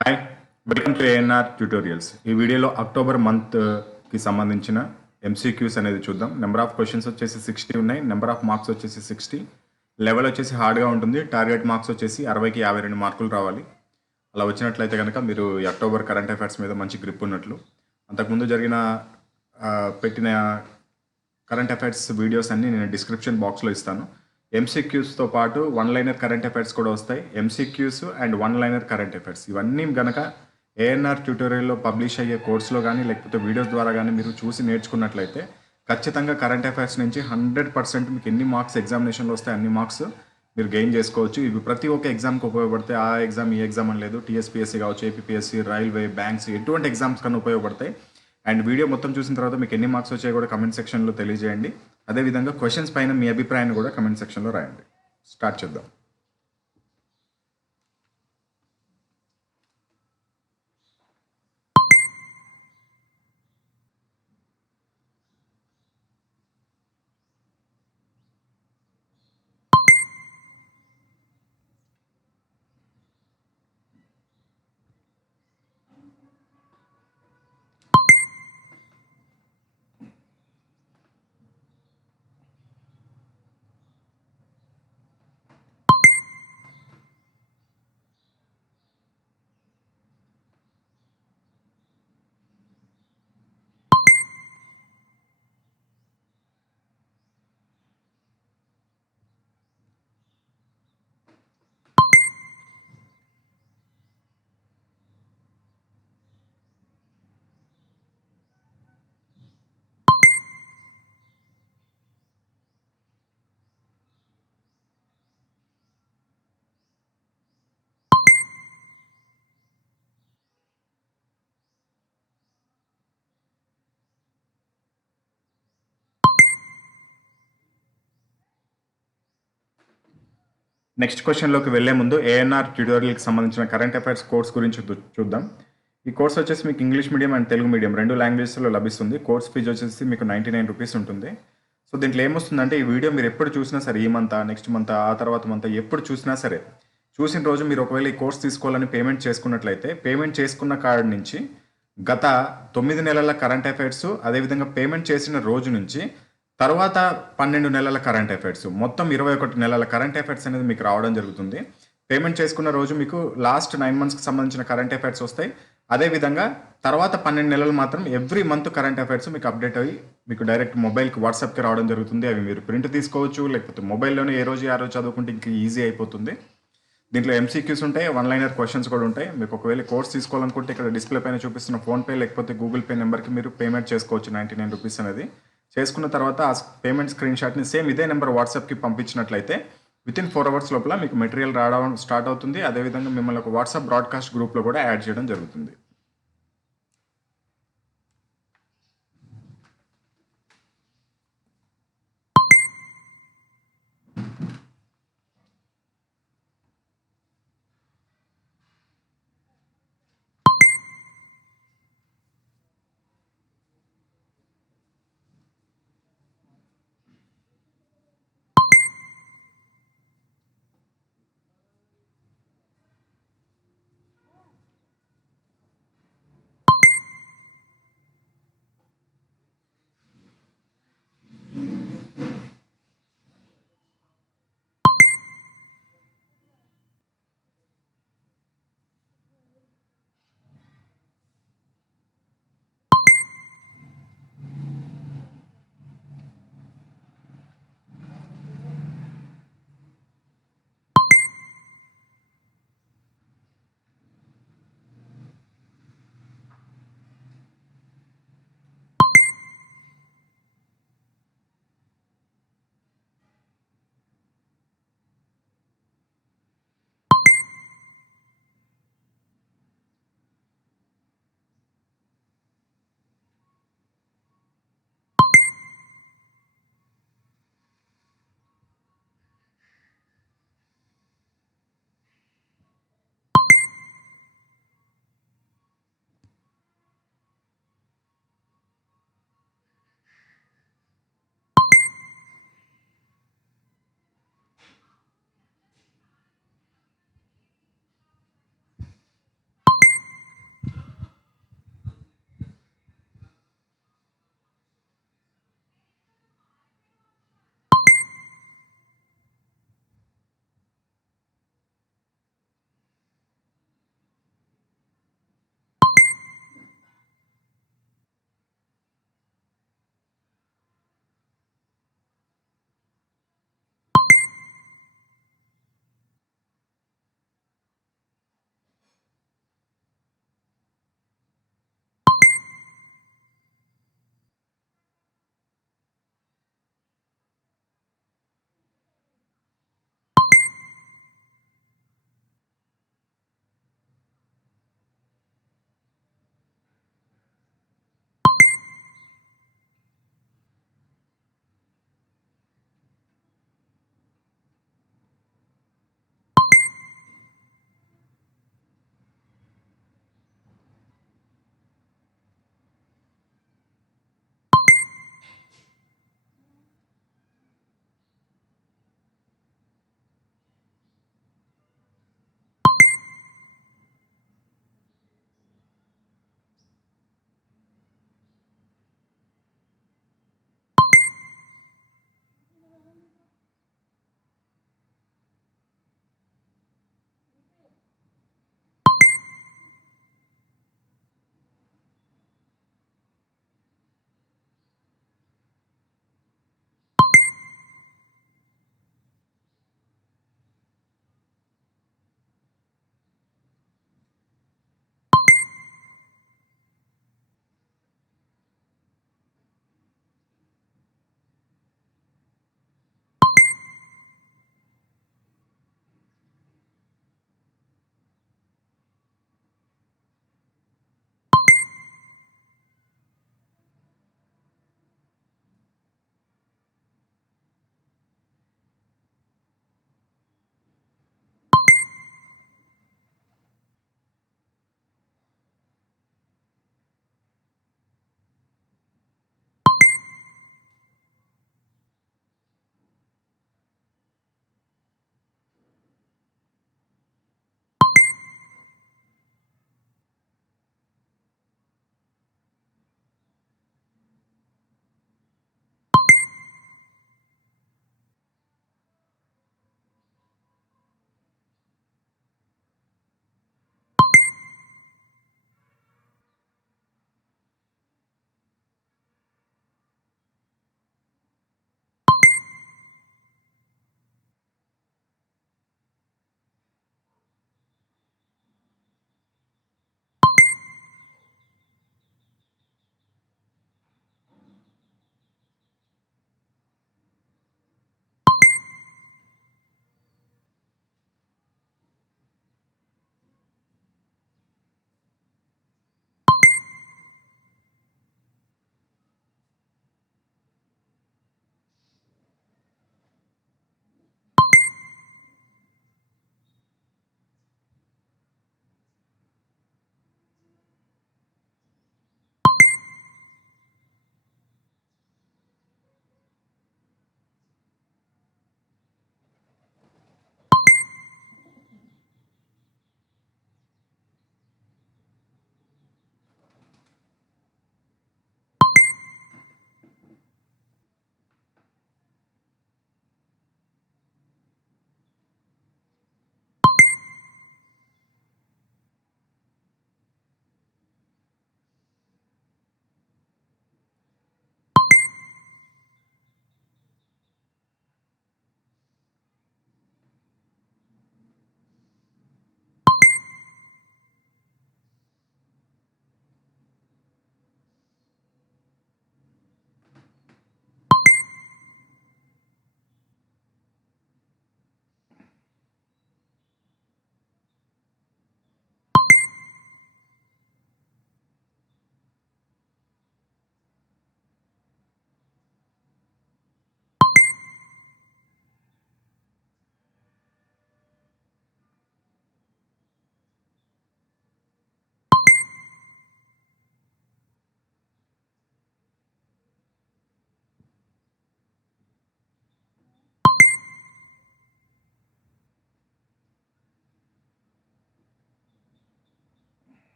Hi, welcome to ANR ట్యూటోరియల్స్. ఈ వీడియోలో అక్టోబర్ మంత్కి సంబంధించిన ఎంసీక్యూస్ అనేది చూద్దాం. నెంబర్ ఆఫ్ క్వశ్చన్స్ వచ్చేసి 60 ఉన్నాయి. నెంబర్ ఆఫ్ మార్క్స్ వచ్చేసి 60. లెవెల్ వచ్చేసి హార్డ్గా ఉంటుంది. టార్గెట్ మార్క్స్ వచ్చేసి 60కి 52 మార్కులు రావాలి. అలా వచ్చినట్లయితే కనుక మీరు ఈ అక్టోబర్ కరెంట్ అఫైర్స్ మీద మంచి గ్రిప్ ఉన్నట్లు. అంతకుముందు జరిగిన పెట్టిన కరెంట్ అఫైర్స్ వీడియోస్ అన్నీ నేను డిస్క్రిప్షన్ బాక్స్లో ఇస్తాను. ఎంసీక్యూస్తో పాటు వన్ లైనర్ కరెంట్ అఫైర్స్ కూడా వస్తాయి. MCQs and one liner current affairs ఇవన్నీ గనక ఏఎన్ఆర్ ట్యూటోరియల్లో పబ్లిష్ అయ్యే కోర్సులో కానీ లేకపోతే వీడియోస్ ద్వారా కానీ మీరు చూసి నేర్చుకున్నట్లయితే ఖచ్చితంగా కరెంట్ అఫైర్స్ నుంచి 100% మీకు ఎన్ని మార్క్స్ ఎగ్జామినేషన్లో వస్తాయి అన్ని మార్క్స్ మీరు గెయిన్ చేసుకోవచ్చు. ఇవి ప్రతి ఒక్క ఎగ్జామ్కి ఉపయోగపడతాయి. ఆ ఎగ్జామ్ ఈ ఎగ్జామ్ అని లేదు. టీఎస్పీఎస్సీ కావచ్చు, ఏపీపీఎస్సీ, రైల్వే, బ్యాంక్స్ ఎటువంటి ఎగ్జామ్స్ కన్నా ఉపయోగపడతాయి. అండ్ వీడియో మొత్తం చూసిన తర్వాత మీకు ఎన్ని మార్క్స్ వచ్చాయో కూడా కమెంట్ సెక్షన్లో తెలియజేయండి. అదేవిధంగా క్వశ్చన్స్ పైన మీ అభిప్రాయాన్ని కూడా కమెంట్ సెక్షన్లో రాయండి. స్టార్ట్ చేద్దాం. నెక్స్ట్ క్వశ్చన్లోకి వెళ్లే ముందు ఏఎన్ఆర్ ట్యూటోరియల్కి సంబంధించిన కరెంట్ అఫైర్స్ కోర్స్ గురించి చూద్దాం. ఈ కోర్స్ వచ్చేసి మీకు ఇంగ్లీష్ మీడియం అండ్ తెలుగు మీడియం రెండు లాంగ్వేజెస్లో లభిస్తుంది. కోర్స్ ఫీజు వచ్చేసి మీకు 99 రూపీస్ ఉంటుంది. సో దీంట్లో ఏమొస్తుందంటే ఈ వీడియో మీరు ఎప్పుడు చూసినా సరే, ఈ మంత్, నెక్స్ట్ మంత్, ఆ తర్వాత మంత్ ఎప్పుడు చూసినా సరే, చూసిన రోజు మీరు ఒకవేళ ఈ కోర్స్ తీసుకోవాలని పేమెంట్ చేసుకున్నట్లయితే పేమెంట్ చేసుకున్న కార్డ్ నుంచి గత 9 నెలల కరెంట్ అఫైర్స్, అదేవిధంగా పేమెంట్ చేసిన రోజు నుంచి తర్వాత 12 నెలల కరెంట్ అఫైర్స్, మొత్తం 21 నెలల కరెంట్ అఫైర్స్ అనేది మీకు రావడం జరుగుతుంది. పేమెంట్ చేసుకున్న రోజు మీకు లాస్ట్ 9 మంత్స్కి సంబంధించిన కరెంట్ అఫైర్స్ వస్తాయి. అదేవిధంగా తర్వాత 12 నెలలు మాత్రం ఎవ్రీ మంత్ కరెంట్ అఫైర్స్ మీకు అప్డేట్ అయ్యి మీకు డైరెక్ట్ మొబైల్కి వాట్సాప్కి రావడం జరుగుతుంది. అవి మీరు ప్రింట్ తీసుకోవచ్చు, లేకపోతే మొబైల్లోనే ఏ రోజు ఆ రోజు చదువుకుంటే ఇంకా ఈజీ అయిపోతుంది. దీంట్లో ఎంసీక్యూస్ ఉంటాయి, వన్ లైనర్ క్వశ్చన్స్ కూడా ఉంటాయి. మీకు ఒకవేళ కోర్స్ తీసుకోవాలనుకుంటే ఇక్కడ డిస్ప్లే పైన చూపిస్తున్న ఫోన్పే లేకపోతే గూగుల్ పే నెంబర్కి మీరు పేమెంట్ చేసుకోవచ్చు 99 రూపీస్ అనేది. చేసుకున్న తర్వాత ఆ పేమెంట్ స్క్రీన్ షాట్ని సేమ్ ఇదే నెంబర్ వాట్సాప్కి పంపించినట్లయితే వితిన్ 4 అవర్స్ లోపల మీకు మెటీరియల్ రావడం స్టార్ట్ అవుతుంది. అదేవిధంగా మిమ్మల్ని ఒక వాట్సాప్ బ్రాడ్కాస్ట్ గ్రూప్లో కూడా యాడ్ చేయడం జరుగుతుంది.